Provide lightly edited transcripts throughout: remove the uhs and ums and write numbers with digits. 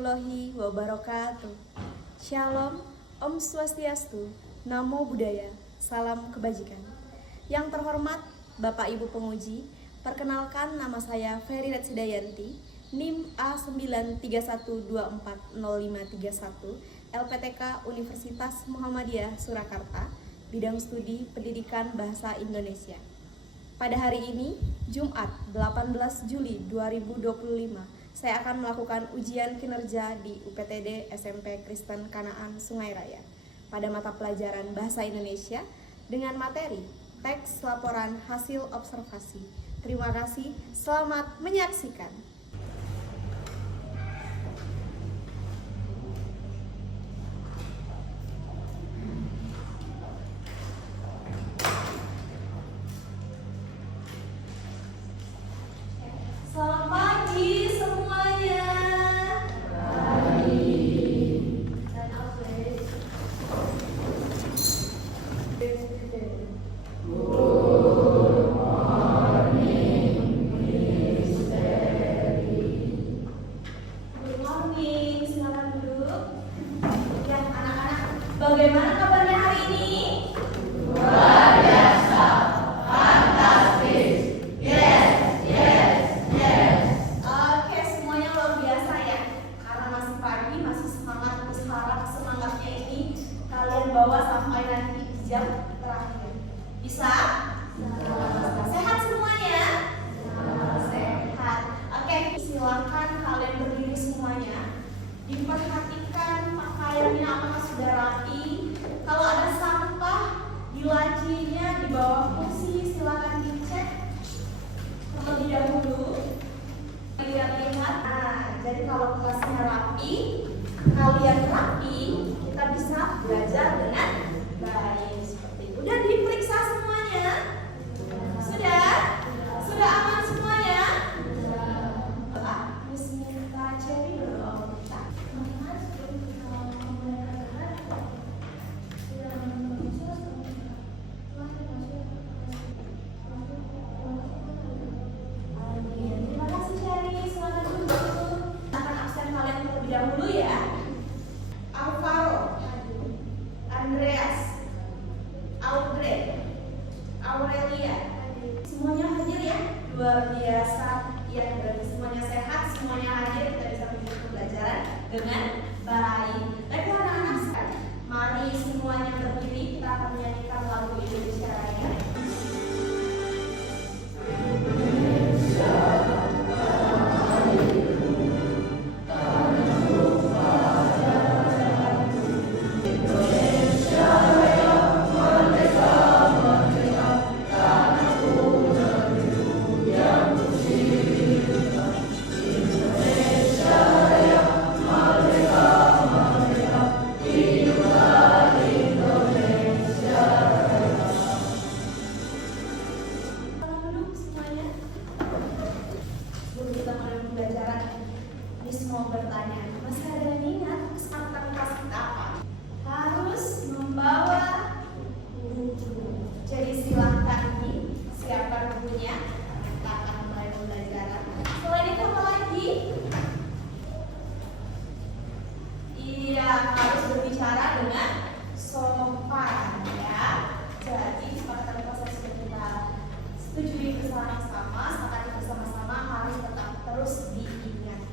warahmatullahi wabarakatuh. Shalom, Om Swastiastu, Namo Buddhaya, salam kebajikan. Yang terhormat Bapak Ibu Penguji, perkenalkan nama saya Ferry Retsidayanti, NIM A931240531, LPTK Universitas Muhammadiyah Surakarta, bidang studi Pendidikan Bahasa Indonesia. Pada hari ini, Jumat 18 Juli 2025, saya akan melakukan ujian kinerja di UPTD SMP Kristen Kanaan Sungai Raya pada mata pelajaran Bahasa Indonesia dengan materi teks laporan hasil observasi. Terima kasih, selamat menyaksikan. Selamat pagi semuanya. Dan update. Good morning, Good morning, silakan duduk. Ya, anak-anak, bagaimana kabarnya hari ini? Luar biasa, fantastis. Yes. Oke, semuanya luar biasa ya. Karena masih pagi, masih semangat, terus harap semangatnya ini kalian bawa sampai nanti jam terakhir. Bisa? Sehat semuanya? Sehat. Oke, silakan kalian berdiri semuanya. Diperhatikan pakaiannya apakah sudah rapi. Kalau ada sampah di lacinya, di bawah kursi, silakan dicek terlebih dahulu. Lihat-lihat. Nah, jadi kalau kelasnya rapi, kalian rapi, kita bisa belajar dengan baik seperti itu. Udah diperiksa semuanya? Sudah? Sudah aman semuanya? Miss minta Cherry dulu. Terima kasih Cherry, selamat duduk. Akan absen kalian terlebih dahulu ya. Alvaro, Andreas, Audrey, Aurelia, semuanya hadir ya. Luar biasa. Ya, berarti semuanya sehat, semuanya hadir. Kita bisa mengikuti pembelajaran dengan baik. Baiklah anak-anak, mari semuanya berdiri. Kita akan menyanyikan lagu Indonesia Raya.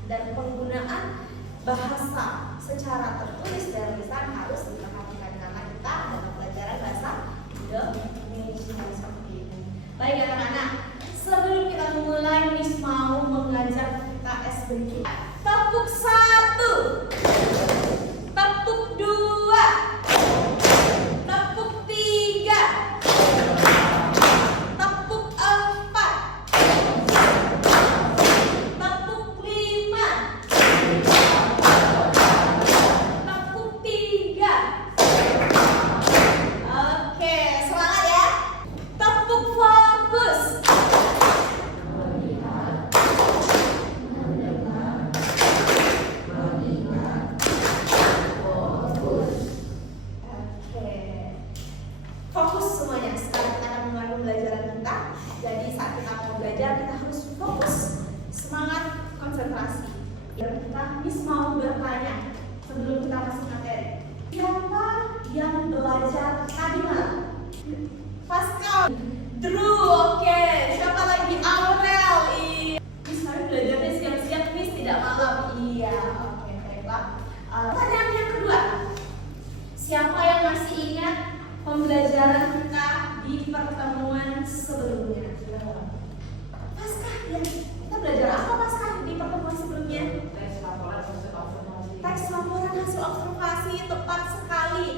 Dan penggunaan bahasa secara tertulis dan lisan harus diperhatikan karena kita dalam pelajaran bahasa Indonesia seperti ini. Baik anak-anak, sebelum kita memulai, Miss mau mengajak KS berikut. Tepuk 1, tepuk 2, tepuk 3, tepuk 4, tepuk 5, tepuk 3. Oke, semangat ya. Tepuk fokus. Miss mau bertanya sebelum kita masuk materi. Siapa yang belajar tadi malam? Pascal, Drew, oke. Siapa lagi? Aurel. Iya. Miss harus belajarnya siang-siang, Miss tidak malam. Iya, oke, baiklah. Pertanyaan yang kedua. Siapa yang masih ingat pembelajaran kita di pertemuan sebelumnya? Pascal, ya. Kita belajar apa Pascal di pertemuan sebelumnya? Teks laporan hasil observasi. Tepat sekali.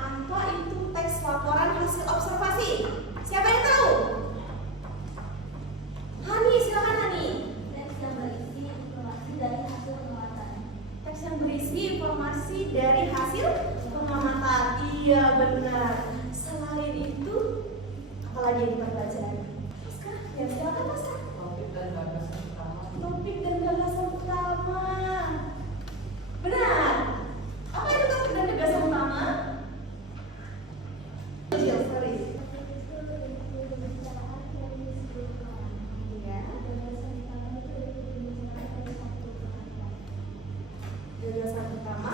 Apa itu teks laporan hasil observasi? Siapa yang tahu? Hani, silakan Hani. Teks yang berisi informasi dari hasil pengamatan. Teks yang berisi informasi dari hasil pengamatan. Iya, benar. Selain itu, apalagi yang kita pelajari? Pascal, ya silakan Pascal. Topik dan gagasan utama. Benar. Apa itu topik dan gagasan utama? Iya, sorry. Iya. Gagasan utama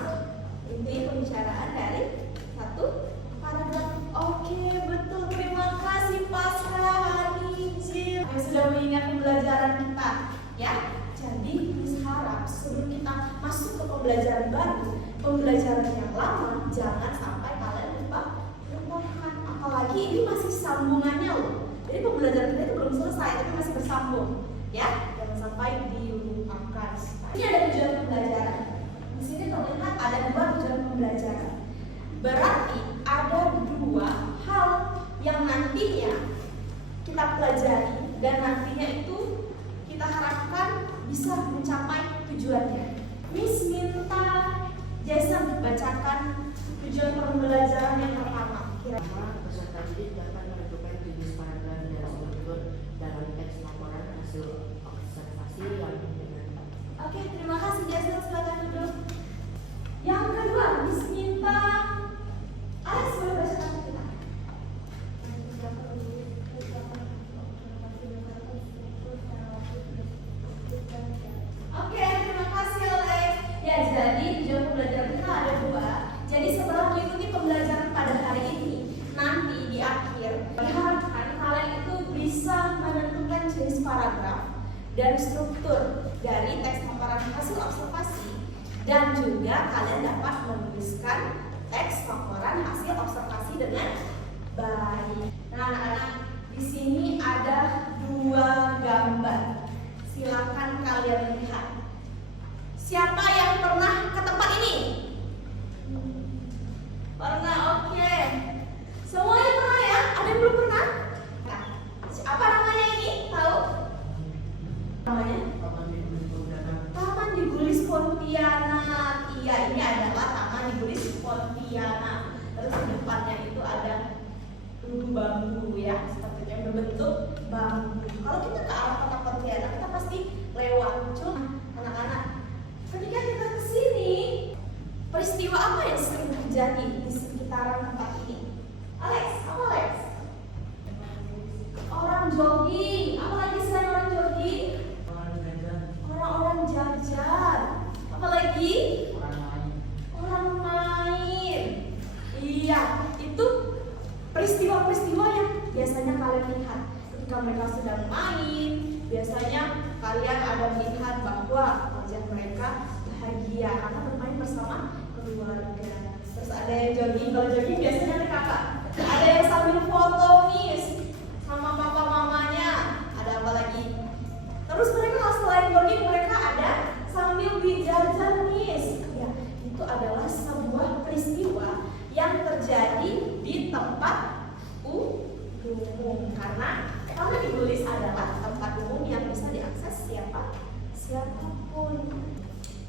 inti pembicaraan dari satu paragraf. Oke, betul. Terima kasih Pascal, Hani, Jim yang sudah mengingat pembelajaran kita. Ya, jadi Miss harap sebelum kita masuk ke pembelajaran baru, pembelajaran yang lama, jangan sampai kalian lupakan. Apalagi ini masih sambungannya loh. Jadi pembelajaran kita itu belum selesai, tapi masih bersambung. Ya, jangan sampai dilupakan. Ini ada tujuan pembelajaran. Di sini terlihat ada 2 tujuan pembelajaran. Berarti ada 2 hal yang nantinya kita pelajari dan nantinya itu kita harapkan bisa mencapai tujuannya. Miss minta Jason bacakan tujuan pembelajaran yang pertama. Kira-kira peserta didik dapat menentukan jenis paragraf dan struktur dalam teks laporan hasil observasi yang didengarkan. Oke, terima kasih Jason, silakan duduk. Yang kedua, Miss minta Alex boleh bacakan kita. Oke, terima kasih Alex. Ya, jadi tujuan pembelajaran kita ada 2. Jadi setelah mengikuti pembelajaran pada hari ini, nanti di akhir diharapkan kalian itu bisa menentukan jenis paragraf dan struktur dari teks laporan hasil observasi, dan juga kalian dapat menuliskan teks laporan hasil observasi dengan baik. Nah, anak-anak, di sini ada 2 gambar. Silakan kalian lihat. Siapa yang pernah ke tempat ini? Pernah, oke. Semuanya pernah ya? Ada yang belum pernah? Nah, apa namanya ini? Tahu? Namanya? Taman di Gulis Pontianak. Iya, ini adalah Taman di Gulis Pontianak. Terus di depannya itu ada bambu ya, sepertinya berbentuk bambu. Kalau kita ke arah kota Pontianak, kita pasti lewat. Cuma anak-anak, ketika kita ke sini, peristiwa apa yang sering terjadi di sekitaran tempat ini? Alex, apa Alex? Orang jogging. Apa lagi selain orang jogging? Orang-orang jajan. Apa lagi? Orang main. Iya, itu peristiwa-peristiwa yang biasanya kalian lihat ketika mereka sedang main. Biasanya kalian ada melihat bahwa wajah mereka bahagia karena bermain bersama keluarga. Terus ada yang jogging. Kalau jogging biasanya ada kakak. Ada yang sambil foto Miss sama papa mamanya. Ada apa lagi? Terus mereka selain jogging, mereka ada sambil dijajan Miss. Ya, itu adalah sebuah peristiwa yang terjadi di tempat umum, karena ditulis adalah tempat umum yang bisa diakses siapapun.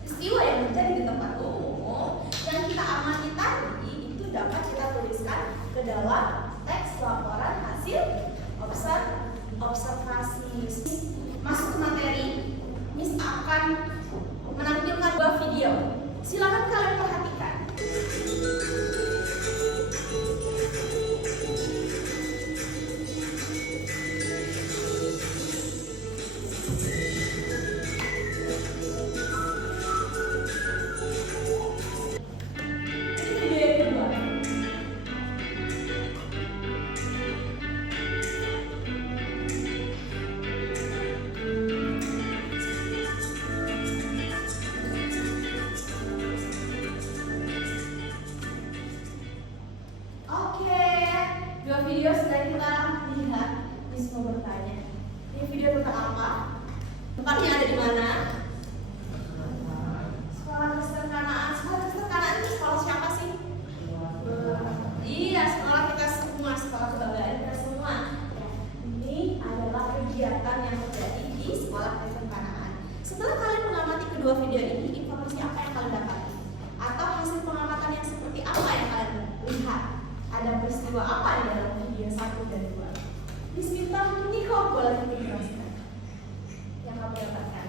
Peristiwa yang terjadi di tempat umum yang kita amati tadi itu dapat kita tuliskan ke dalam teks laporan hasil observasi. Masuk ke materi, Miss akan menampilkan 2 video. Silakan kalian perhatikan. mana? Sekolah Kristen Kanaan. Sekolah Kristen Kanaan itu sekolah siapa sih? Iya, sekolah kita semua, sekolah kebanggaan kita semua. Ya, ini adalah kegiatan yang terjadi di sekolah Kristen Kanaan. Setelah kalian mengamati kedua video ini, informasi apa yang kalian dapati? Atau hasil pengamatan yang seperti apa yang kalian lihat? Ada peristiwa apa di dalam video 1 dan 2? Miss Mita, ini kok boleh dijelaskan yang kamu dapatkan?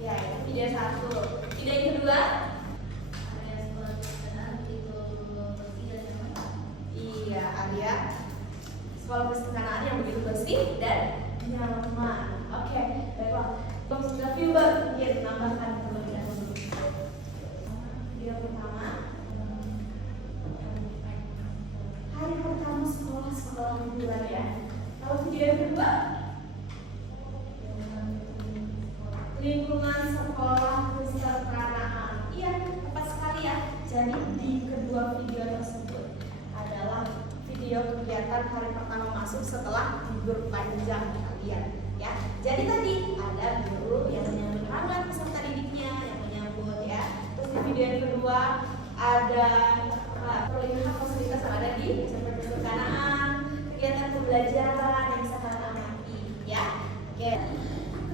Ya, video 1. Video yang kedua? Iya, Arya. Sekolah Kristen Kanaan yang begitu bersih dan nyaman. Oke, baiklah. Bang sudah viewer, ya tambahkan terlebih dahulu. Video pertama. Hari pertama sekolah liburan ya. Lalu video yang kedua? Lingkungan sekolah Kristen Kanaan. Iya, tepat sekali ya. Jadi di kedua video tersebut adalah video kegiatan hari pertama masuk setelah libur panjang kalian ya. Jadi tadi ada guru yang menyambut hangat peserta didiknya yang menyambut ya. Terus di video yang kedua ada terlihat fasilitas yang ada di SMP Kristen Kanaan, kegiatan pembelajaran yang bisa kalian amati ya. Oke.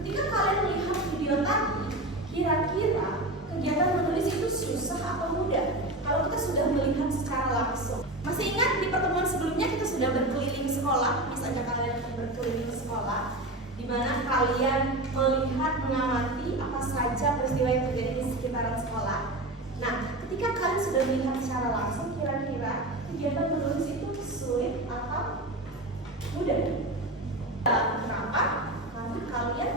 Ketika kalian melihat video tadi, kira-kira kegiatan menulis itu susah atau mudah? Kalau kita sudah melihat secara langsung. Masih ingat di pertemuan sebelumnya kita sudah berkeliling sekolah, misalnya kalian berkeliling sekolah, di mana kalian melihat, mengamati apa saja peristiwa yang terjadi di sekitaran sekolah. Nah, ketika kalian sudah melihat secara langsung, kira-kira kegiatan menulis itu sulit atau mudah? Kenapa? Karena kalian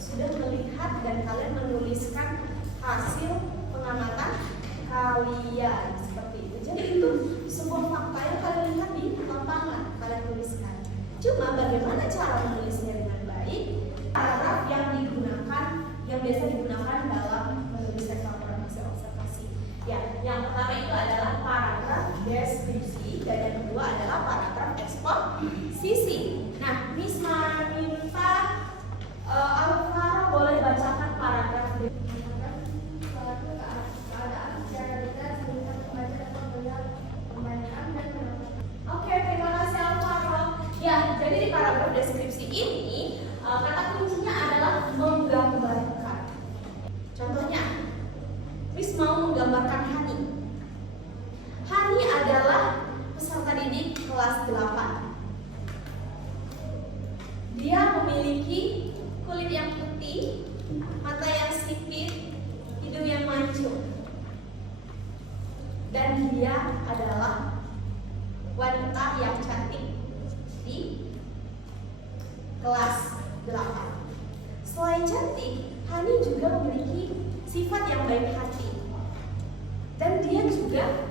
sudah melihat dan kalian menuliskan hasil pengamatan kalian seperti itu. Jadi itu sebuah fakta yang kalian lihat di lapangan, kalian tuliskan. Cuma bagaimana cara menulisnya dengan baik? Paragraf yang digunakan, yang biasa digunakan dalam menulis teks laporan hasil observasi. Ya, yang pertama itu adalah paragraf deskripsi dan yang kedua adalah paragraf eksposisi. Nah, Miss Manita Alvaro boleh bacakan paragraf deskripsi. Oke, terima kasih Alvaro. Ya, jadi di paragraf deskripsi ini kata kuncinya adalah menggambarkan. Contohnya, Miss mau menggambarkan Hani. Hani adalah peserta didik kelas 8. Dia memiliki kulit yang putih, mata yang sipit, hidung yang mancung. Dan dia adalah wanita yang cantik di kelas 8. Selain cantik, Hani juga memiliki sifat yang baik hati. Dan dia juga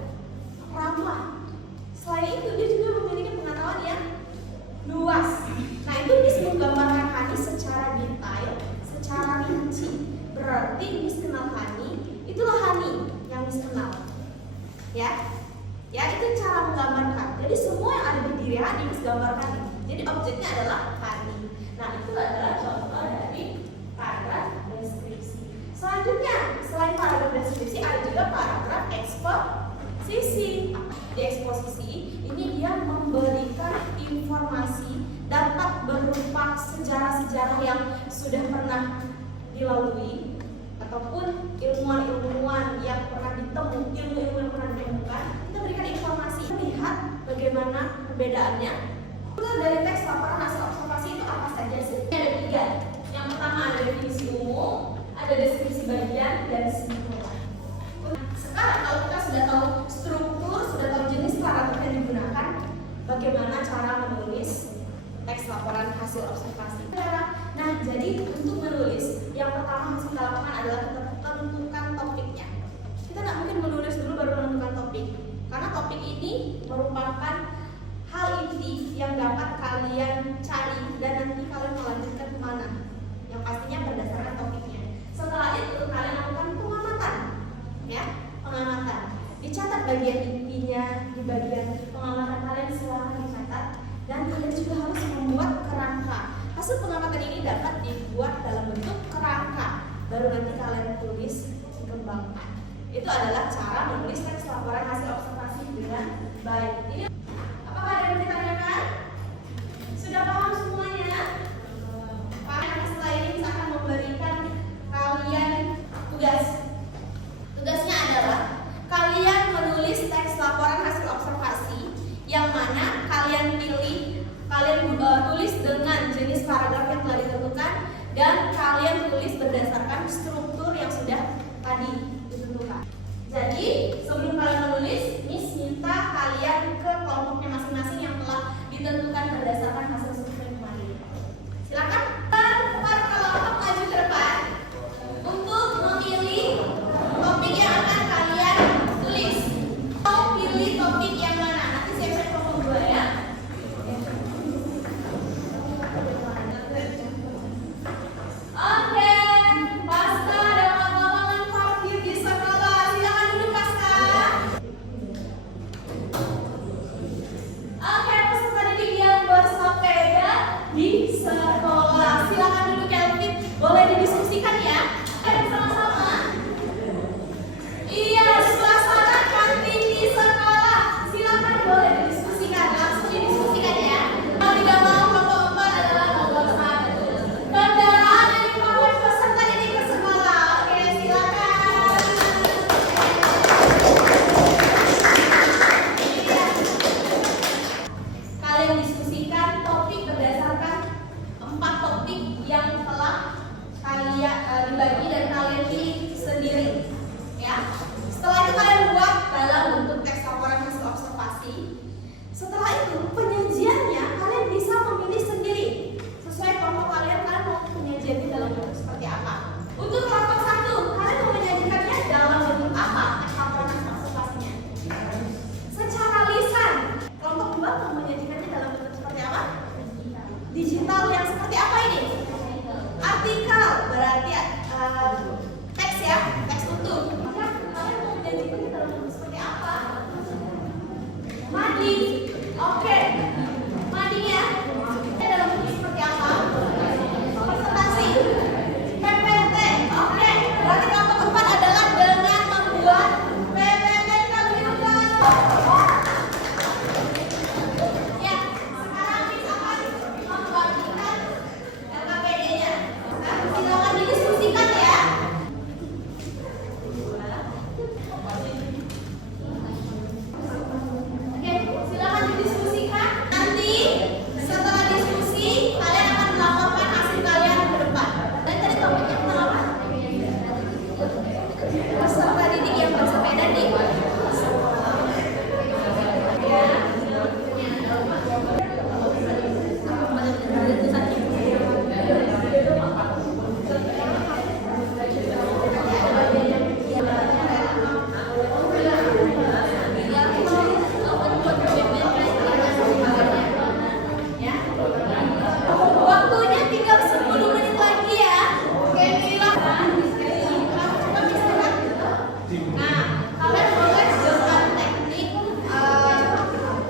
ramah. Selain itu, dia juga memiliki pengetahuan yang luas. Nah, itu Miss menggambarkan Hani secara detail, secara rinci. Berarti Miss kenal Hani, itulah Hani yang Miss kenal. Ya, itu cara menggambarkan. Jadi semua yang ada di diri Hani Miss gambarkan. Jadi objeknya adalah Hani. Nah, itu adalah contoh dari paragraf deskripsi. Selanjutnya, selain paragraf deskripsi ada juga paragraf eksposisi. Di eksposisi ini dia memberikan informasi, dapat berupa sejarah-sejarah yang sudah pernah dilalui ataupun ilmuwan-ilmuwan yang pernah ilmu yang pernah ditemukan. Kita berikan informasi, lihat bagaimana perbedaannya. Dari teks laporan hasil observasi itu apa saja sih? Ada 3. Yang pertama ada definisi umum, ada deskripsi bagian, dan kesimpulan. Sekarang kalau kita sudah tahu struktur, sudah tahu jenis paragraf yang digunakan, bagaimana cara menulis teks laporan hasil observasi. Nah, jadi untuk menulis, yang pertama harus kita lakukan adalah kita tentukan topiknya. Kita tidak mungkin menulis dulu baru menentukan topik, karena topik ini merupakan hal inti yang dapat kalian cari dan nanti kalian melanjutkan kemana. Yang pastinya berdasarkan topiknya. Setelah itu kalian lakukan pengamatan, ya, pengamatan. Dicatat bagian intinya di bagian pengamatan kalian, silahkan dicatat. Dan kalian juga harus membuat kerangka. Hasil pengamatan ini dapat dibuat dalam bentuk kerangka, baru nanti kalian tulis dikembangkan. Itu adalah cara menulis teks laporan hasil observasi dengan baik. Ini apakah ada yang ditanyakan? Sudah paham semuanya? Pak, setelah ini saya akan memberikan kalian tugas. Tugasnya adalah kalian menulis teks laporan hasil observasi yang mana kalian pilih, kalian tulis dengan jenis paragraf yang telah ditentukan dan kalian tulis berdasarkan struktur yang sudah tadi ditentukan. Jadi sebelum kalian menulis, Miss minta kalian ke kelompoknya masing-masing yang telah ditentukan berdasarkan hasil survei kemarin. Silakan per kelompok maju ke depan untuk memilih topik yang akan kalian tulis. Mau pilih topik yang mana? Nanti siap-siap kelompok dua ya. Oke, Pasca dapat lapangan parkir di sekolah. Silakan duduk Pasca. Oke, peserta didik yang bersepeda di sekolah. Silakan duduk Kelvin. Boleh didiskusikan ya. Sama-sama. Iya, suasana kantin di sekolah. Silakan boleh didiskusikan. Langsung didiskusikan ya. Kalau tidak mau kelompok 4 adalah kelompok 1. Kendaraan yang dipakai peserta didik ke sekolah. Oke, silakan. Iya. Kalian diskusikan topik berdasarkan 4 topik yang telah kalian dibagi dan kalian pilih sendiri. Ya. Setelah itu kalian buat dalam bentuk teks laporan hasil observasi. Setelah itu penyajiannya kalian bisa memilih sendiri sesuai kelompok kalian mau penyajiannya dalam bentuk seperti apa. Untuk kelompok 1 kalian mau menyajikannya dalam bentuk apa teks laporan hasil observasinya? Secara lisan. Kelompok 2 mau menyajikannya dalam bentuk seperti apa? Digital yang seperti apa ini? Artikel berarti teks ya, teks utuh. Maka kalian mau menyajikannya dalam bentuk seperti apa? Mading, oke. Mading ya. Dalam bentuk seperti apa? Presentasi. PPT, oke. Berarti kelompok 4 adalah dengan membuat PPT. Kita berikan. Ya, sekarang kita akan membagikan LKPD-nya. Silakan didiskusikan ya. Oke, silakan didiskusikan. Nanti setelah diskusi kalian akan melaporkan hasil kalian ke depan. Dan tadi topiknya tentang apa? Peserta didik yang bersepeda di waktunya tinggal 10 menit lagi ya. Oke, silakan. Nah, kalian boleh dengan teknik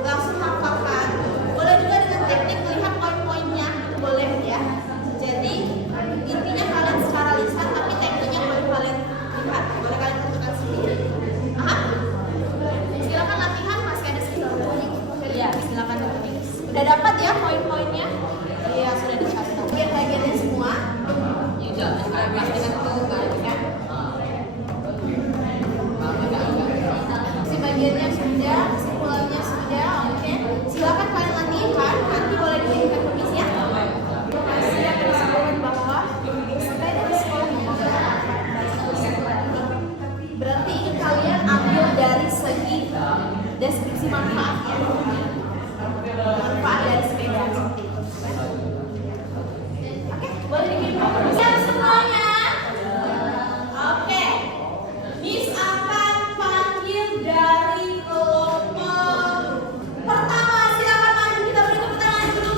langsung hafalkan. Boleh juga dengan teknik lihat poin-poinnya, itu boleh ya. Jadi intinya kalian secara lisan tapi tekniknya boleh kalian lihat, boleh kalian tentukan sendiri. Paham? Silakan latihan, masih ada sekitar 2 menit. Iya, silakan latihan. Udah dapat ya poin-poinnya? Iya, sudah dicatat. Bagian-bagiannya semua. Bagiannya sudah, kesimpulannya sudah, oke. Silakan kalian latihan, nanti boleh dikirimkan ke Miss ya. Lokasi yang disebutkan bahwa sepeda di sekolah membawa berarti ini kalian ambil dari segi deskripsi manfaatnya. Manfaat dari sepeda seperti itu. Oke, boleh dikirimkan ke Miss ya semuanya. Oke. Miss akan panggil dari kelompok pertama. Silakan maju, kita beri tepuk tangan dulu.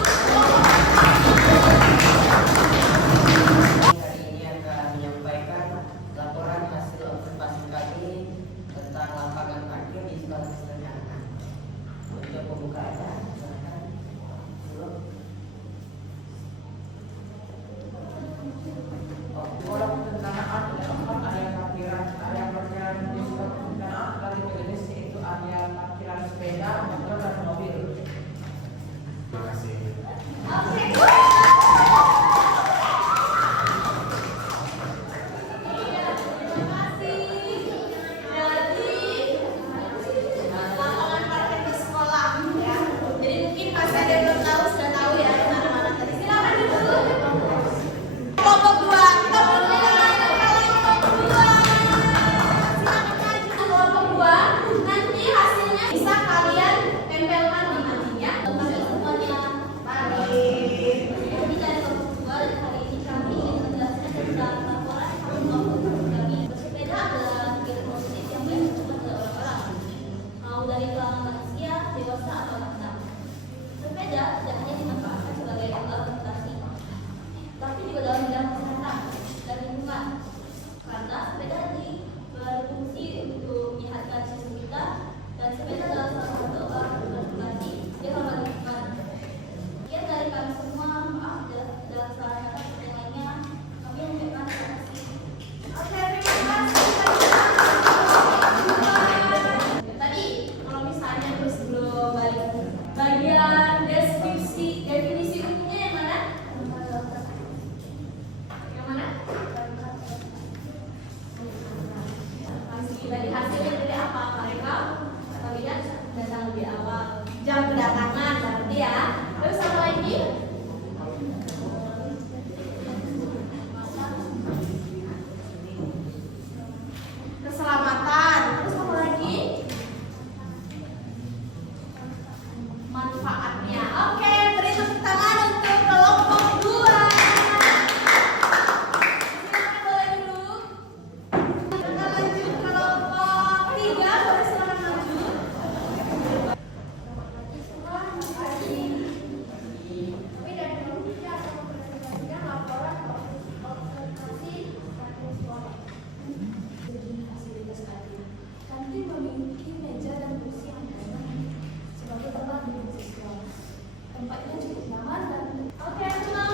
Hari ini akan menyampaikan laporan hasil observasi kami tentang lapangan parkir di sekolah Sederhana. Untuk pembukaannya, silakan. lebih awal. Jam kedatangan berarti ya. Terus apa lagi? Keselamatan. Terus apa lagi? Manfaatnya. Oke, beri tepuk tangan untuk kelompok 2. Silakan boleh duduk. Kita lanjut kelompok 3. Boleh silakan maju. Kami dari Indonesia akan mempresentasikan laporan observasi kantin sekolah. Fasilitas kantin. Kantin memiliki meja dan kursi yang banyak sebagai tempat duduk siswa. Tempatnya cukup nyaman dan Oke, tenang.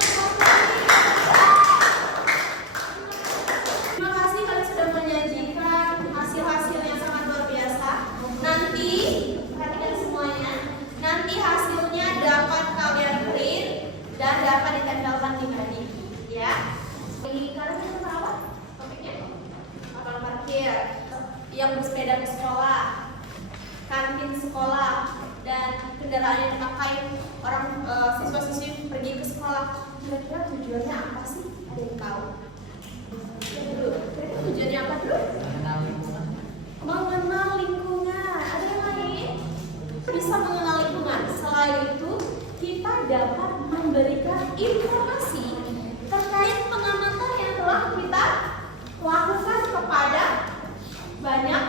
Terima kasih kalian sudah menyajikan hasil-hasil yang sangat luar biasa. Nanti, perhatikan semuanya. Nanti hasilnya dapat kalian print dan dapat ditempelkan di mading, ya. Ini kalian tentang apa? Topiknya? Lapangan parkir, yang bersepeda ke sekolah, kantin sekolah, dan kendaraan yang dipakai orang siswa-siswi pergi ke sekolah. Kira-kira tujuannya apa sih? Ada yang tahu? Kira-kira tujuannya apa dulu? Mengenal lingkungan. Mengenal lingkungan. Ada yang lain? Bisa mengenal lingkungan. Selain itu, kita dapat memberikan informasi terkait pengamatan yang telah kita lakukan kepada banyak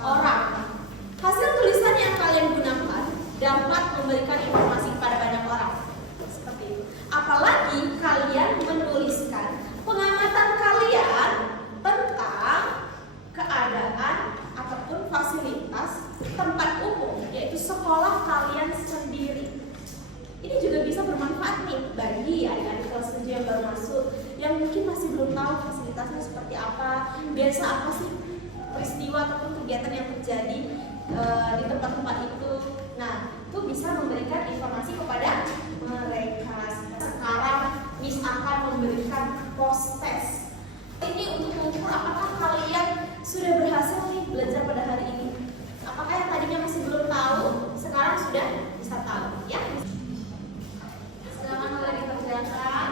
orang. Hasil tulisan yang kalian gunakan dapat memberikan informasi kepada banyak orang. Seperti itu. Apalagi kalian menuliskan pengamatan kalian tentang keadaan ataupun fasilitas tempat umum, yaitu sekolah kalian sendiri. Ini juga bisa bermanfaat nih bagi adik-adik kelas 7 yang baru masuk, yang mungkin masih belum tahu fasilitasnya seperti apa, biasa apa sih peristiwa ataupun kegiatan yang terjadi di tempat-tempat itu. Nah, itu bisa memberikan informasi kepada mereka. Sekarang Miss akan memberikan post-test. Ini untuk mengukur apakah kalian sudah berhasil nih belajar pada hari ini. Apakah yang tadinya masih belum tahu, sekarang sudah bisa tahu, ya? Silakan boleh dikerjakan.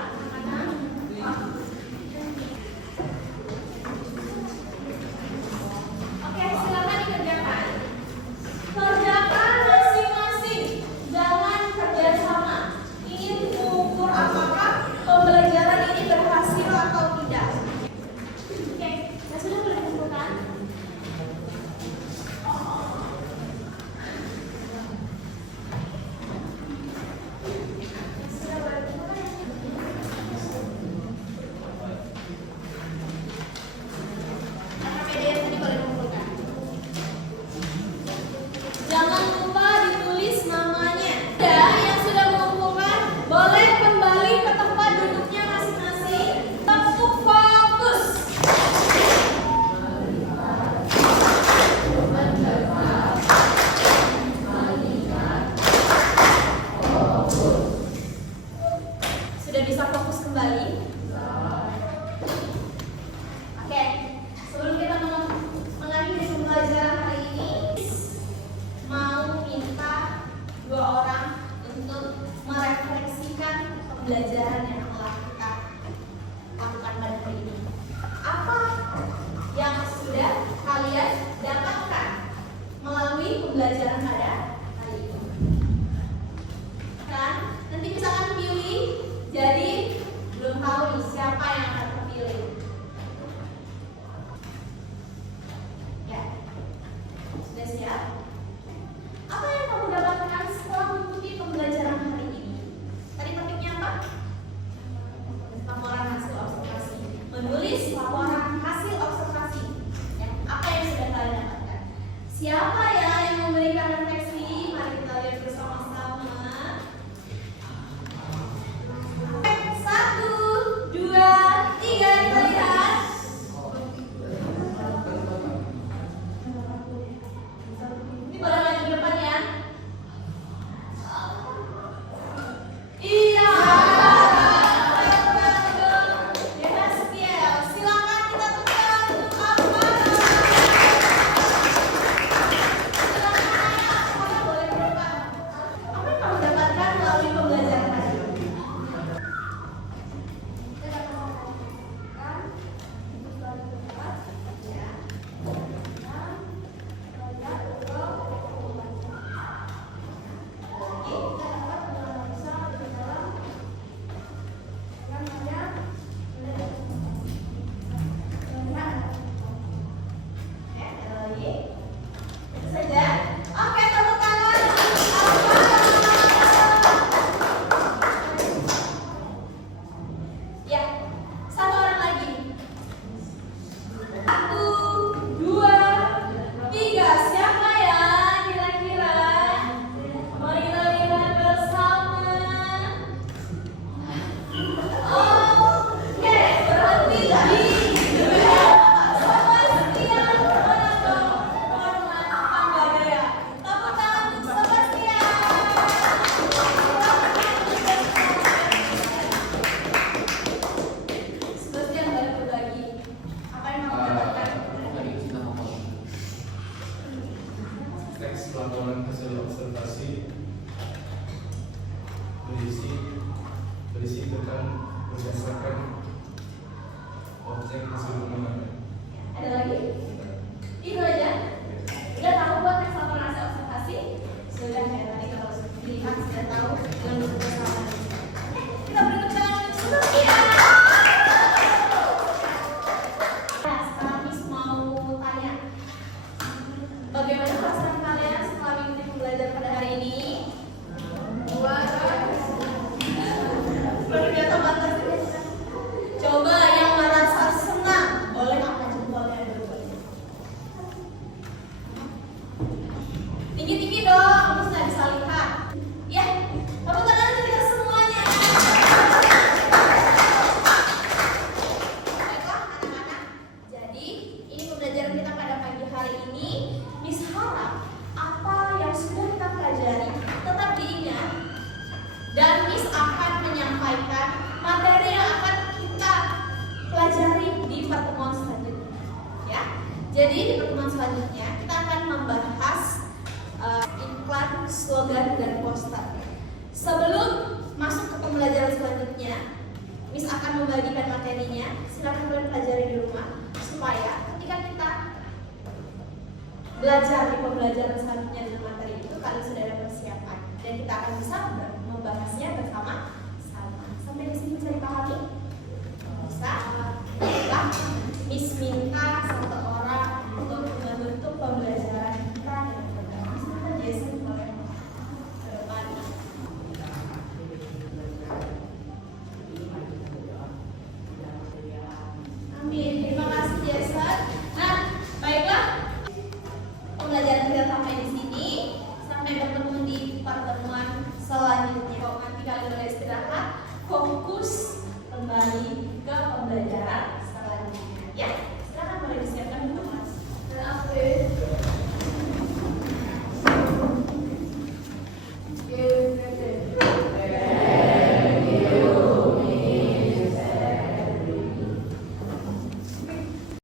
Oke, silakan dikerjakan. Kerjakan masing-masing, jangan kerjasama. Ingin mengukur apakah pembelajaran ini berhasil atau tidak. Oke, ya sudah boleh dikumpulkan. Sudah boleh dikumpulkan. PDS ini boleh dikumpulkan. Jangan lupa ditulis namanya. Dan yang sudah mengumpulkan boleh kembali ke tempat duduknya masing-masing. Tepuk fokus. Sudah bisa fokus kembali? Oke, sebelum kita mengakhiri pembelajaran hari ini, mau minta 2 orang untuk merefleksikan pembelajaran yang telah kita lakukan pada hari ini. Apa yang sudah kalian dapatkan melalui pembelajaran pada hari ini? Kan nanti misalkan pilih, jadi belum tahu nih siapa yang akan terpilih. Ya, sudah siap? Apa yang kamu dapatkan setelah mengikuti pembelajaran hari ini? Tadi topiknya apa? Laporan hasil observasi. Menulis laporan hasil observasi. Ya, apa yang sudah kalian dapatkan? Siapa ya yang memberikan refleksi hasil observasi berisi tentang berdasarkan objek hasil pengembangan. Ada lagi? Itu aja. Udah tahu buat teks laporan hasil observasi? Sudah ya, tadi kalau dilihat sudah tahu dengan bersama. Kita beri tepuk tangan untuk Sofia. Nah, sekarang Miss mau tanya, bagaimana perasaan kalian setelah mengikuti pembelajaran pada hari ini? Luar biasa banget. Coba yang merasa senang, boleh angkat jempolnya dulu. Tinggi-tinggi dong, terus nggak bisa lihat. Ya, tepuk tangan untuk kita semuanya. Baiklah anak-anak, jadi ini pembelajaran kita pada pagi hari ini. Miss harap apa yang sudah kita pelajari tetap diingat, dan Miss akan menyampaikan materi yang akan kita pelajari di pertemuan selanjutnya. Ya, jadi di pertemuan selanjutnya kita akan membahas iklan, slogan, dan poster. Sebelum masuk ke pembelajaran selanjutnya, Miss akan membagikan materinya. Silakan kalian pelajari di rumah supaya ketika kita belajar di pembelajaran selanjutnya dengan materi itu kalian sudah ada persiapan dan kita akan bisa